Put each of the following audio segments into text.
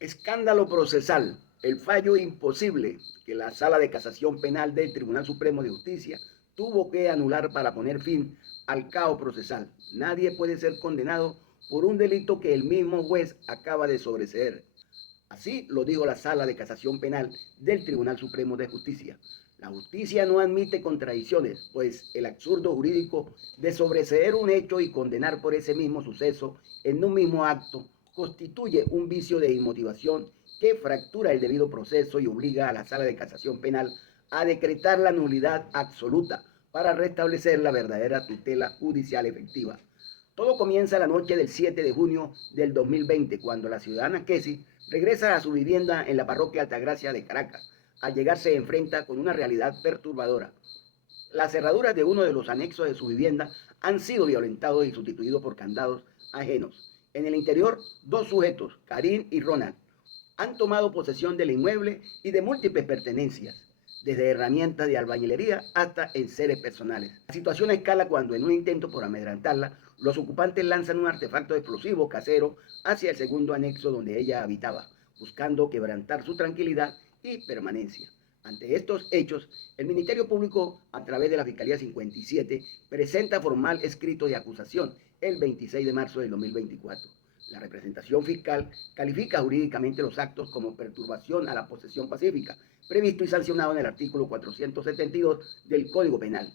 Escándalo procesal. El fallo imposible que la Sala de Casación Penal del Tribunal Supremo de Justicia tuvo que anular para poner fin al caos procesal. Nadie puede ser condenado por un delito que el mismo juez acaba de sobreseer. Así lo dijo la Sala de Casación Penal del Tribunal Supremo de Justicia. La justicia no admite contradicciones, pues el absurdo jurídico de sobreseer un hecho y condenar por ese mismo suceso en un mismo acto constituye un vicio de inmotivación que fractura el debido proceso y obliga a la Sala de Casación Penal a decretar la nulidad absoluta para restablecer la verdadera tutela judicial efectiva. Todo comienza la noche del 7 de junio del 2020, cuando la ciudadana Kessie regresa a su vivienda en la parroquia Altagracia de Caracas. Al llegar se enfrenta con una realidad perturbadora. Las cerraduras de uno de los anexos de su vivienda han sido violentados y sustituidos por candados ajenos. En el interior, dos sujetos, Karim y Ronald, han tomado posesión del inmueble y de múltiples pertenencias, desde herramientas de albañilería hasta enseres personales. La situación escala cuando, en un intento por amedrentarla, los ocupantes lanzan un artefacto explosivo casero hacia el segundo anexo donde ella habitaba, buscando quebrantar su tranquilidad y permanencia. Ante estos hechos, el Ministerio Público, a través de la Fiscalía 57, presenta formal escrito de acusación el 26 de marzo del 2024. La representación fiscal califica jurídicamente los actos como perturbación a la posesión pacífica, previsto y sancionado en el artículo 472 del Código Penal.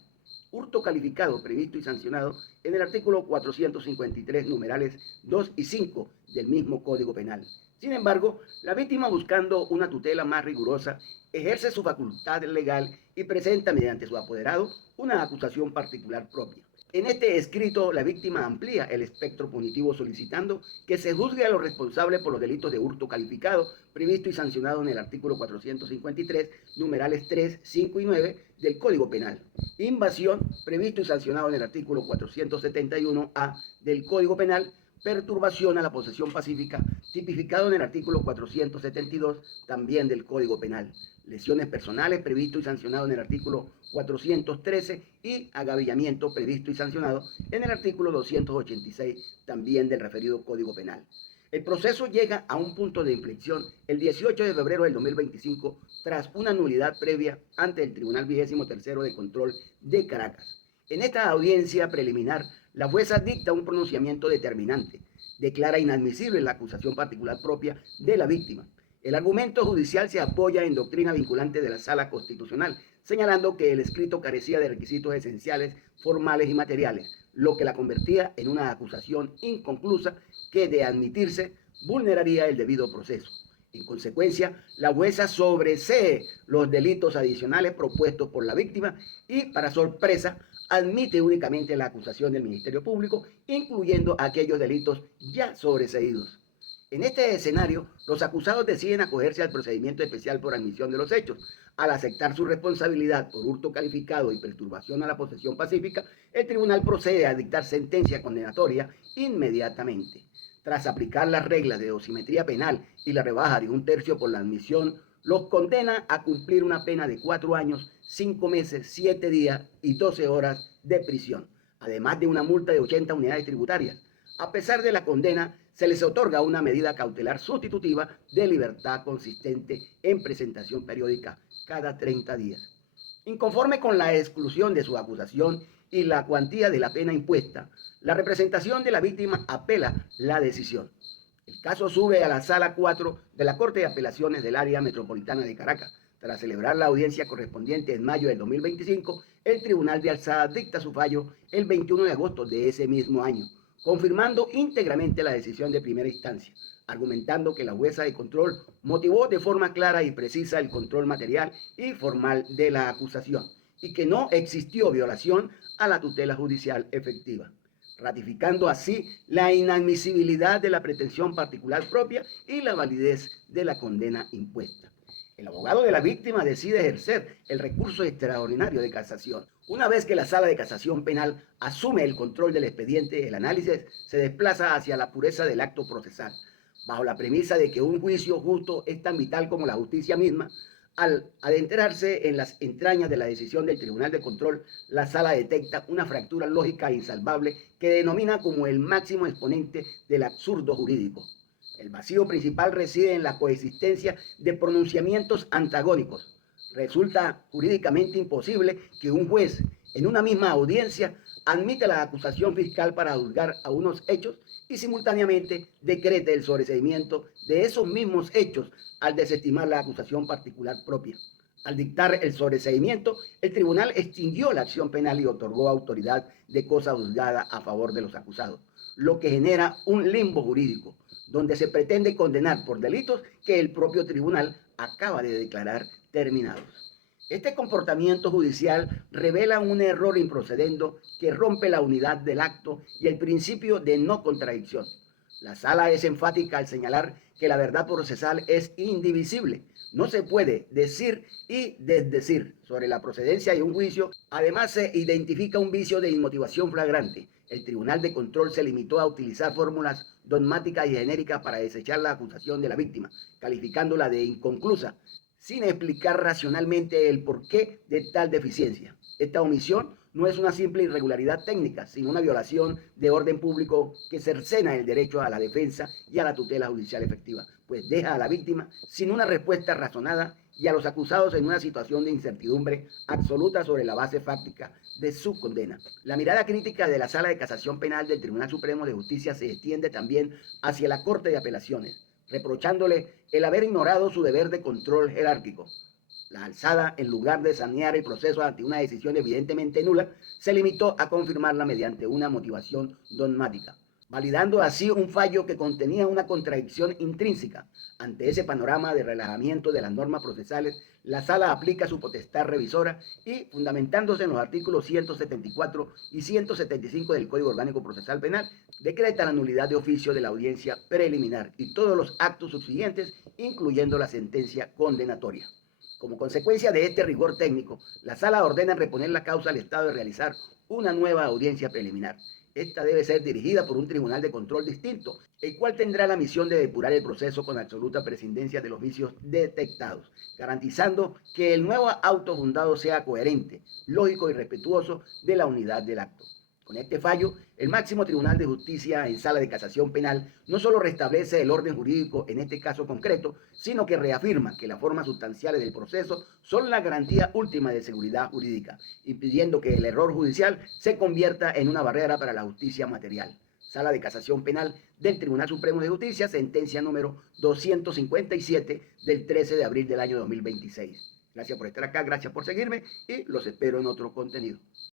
Hurto calificado, previsto y sancionado en el artículo 453, numerales 2 y 5 del mismo Código Penal. Sin embargo, la víctima, buscando una tutela más rigurosa, ejerce su facultad legal y presenta mediante su apoderado una acusación particular propia. En este escrito, la víctima amplía el espectro punitivo solicitando que se juzgue a los responsables por los delitos de hurto calificado, previsto y sancionado en el artículo 453, numerales 3, 5 y 9 del Código Penal. Invasión, previsto y sancionado en el artículo 471A del Código Penal. Perturbación a la posesión pacífica, tipificado en el artículo 472 también del Código Penal. Lesiones personales, previsto y sancionado en el artículo 413, y agavillamiento, previsto y sancionado en el artículo 286 también del referido Código Penal. El proceso llega a un punto de inflexión el 18 de febrero del 2025 tras una nulidad previa ante el Tribunal 23º de Control de Caracas. En esta audiencia preliminar, la jueza dicta un pronunciamiento determinante. Declara inadmisible la acusación particular propia de la víctima. El argumento judicial se apoya en doctrina vinculante de la Sala Constitucional, señalando que el escrito carecía de requisitos esenciales, formales y materiales, lo que la convertía en una acusación inconclusa que, de admitirse, vulneraría el debido proceso. En consecuencia, la jueza sobresee los delitos adicionales propuestos por la víctima y, para sorpresa, admite únicamente la acusación del Ministerio Público, incluyendo aquellos delitos ya sobreseídos. En este escenario, los acusados deciden acogerse al procedimiento especial por admisión de los hechos. Al aceptar su responsabilidad por hurto calificado y perturbación a la posesión pacífica, el tribunal procede a dictar sentencia condenatoria inmediatamente. Tras aplicar las reglas de dosimetría penal y la rebaja de 1/3 por la admisión, los condena a cumplir una pena de 4 años, 5 meses, 7 días y 12 horas de prisión, además de una multa de 80 unidades tributarias. A pesar de la condena, se les otorga una medida cautelar sustitutiva de libertad consistente en presentación periódica cada 30 días. Inconforme con la exclusión de su acusación y la cuantía de la pena impuesta, la representación de la víctima apela la decisión. El caso sube a la Sala 4 de la Corte de Apelaciones del Área Metropolitana de Caracas. Tras celebrar la audiencia correspondiente en mayo del 2025, el Tribunal de Alzada dicta su fallo el 21 de agosto de ese mismo año, confirmando íntegramente la decisión de primera instancia, argumentando que la jueza de control motivó de forma clara y precisa el control material y formal de la acusación y que no existió violación a la tutela judicial efectiva, ratificando así la inadmisibilidad de la pretensión particular propia y la validez de la condena impuesta. El abogado de la víctima decide ejercer el recurso extraordinario de casación. Una vez que la Sala de Casación Penal asume el control del expediente, el análisis se desplaza hacia la pureza del acto procesal, bajo la premisa de que un juicio justo es tan vital como la justicia misma. Al adentrarse en las entrañas de la decisión del Tribunal de Control, la Sala detecta una fractura lógica insalvable que denomina como el máximo exponente del absurdo jurídico. El vacío principal reside en la coexistencia de pronunciamientos antagónicos. Resulta jurídicamente imposible que un juez en una misma audiencia admita la acusación fiscal para juzgar a unos hechos y simultáneamente decrete el sobreseimiento de esos mismos hechos al desestimar la acusación particular propia. Al dictar el sobreseimiento, el tribunal extinguió la acción penal y otorgó autoridad de cosa juzgada a favor de los acusados, lo que genera un limbo jurídico, donde se pretende condenar por delitos que el propio tribunal acaba de declarar terminados. Este comportamiento judicial revela un error improcedendo que rompe la unidad del acto y el principio de no contradicción. La sala es enfática al señalar que la verdad procesal es indivisible. No se puede decir y desdecir sobre la procedencia de un juicio. Además, se identifica un vicio de inmotivación flagrante. El Tribunal de Control se limitó a utilizar fórmulas dogmáticas y genéricas para desechar la acusación de la víctima, calificándola de inconclusa, sin explicar racionalmente el porqué de tal deficiencia. Esta omisión no es una simple irregularidad técnica, sino una violación de orden público que cercena el derecho a la defensa y a la tutela judicial efectiva, pues deja a la víctima sin una respuesta razonada y a los acusados en una situación de incertidumbre absoluta sobre la base fáctica de su condena. La mirada crítica de la Sala de Casación Penal del Tribunal Supremo de Justicia se extiende también hacia la Corte de Apelaciones, reprochándole el haber ignorado su deber de control jerárquico. La alzada, en lugar de sanear el proceso ante una decisión evidentemente nula, se limitó a confirmarla mediante una motivación dogmática, validando así un fallo que contenía una contradicción intrínseca. Ante ese panorama de relajamiento de las normas procesales, la Sala aplica su potestad revisora y, fundamentándose en los artículos 174 y 175 del Código Orgánico Procesal Penal, decreta la nulidad de oficio de la audiencia preliminar y todos los actos subsiguientes, incluyendo la sentencia condenatoria. Como consecuencia de este rigor técnico, la Sala ordena reponer la causa al Estado de realizar una nueva audiencia preliminar. Esta debe ser dirigida por un tribunal de control distinto, el cual tendrá la misión de depurar el proceso con absoluta prescindencia de los vicios detectados, garantizando que el nuevo auto fundado sea coherente, lógico y respetuoso de la unidad del acto. Con este fallo, el máximo Tribunal de Justicia en Sala de Casación Penal no solo restablece el orden jurídico en este caso concreto, sino que reafirma que las formas sustanciales del proceso son la garantía última de seguridad jurídica, impidiendo que el error judicial se convierta en una barrera para la justicia material. Sala de Casación Penal del Tribunal Supremo de Justicia, sentencia número 257 del 13 de abril del año 2026. Gracias por estar acá, gracias por seguirme y los espero en otro contenido.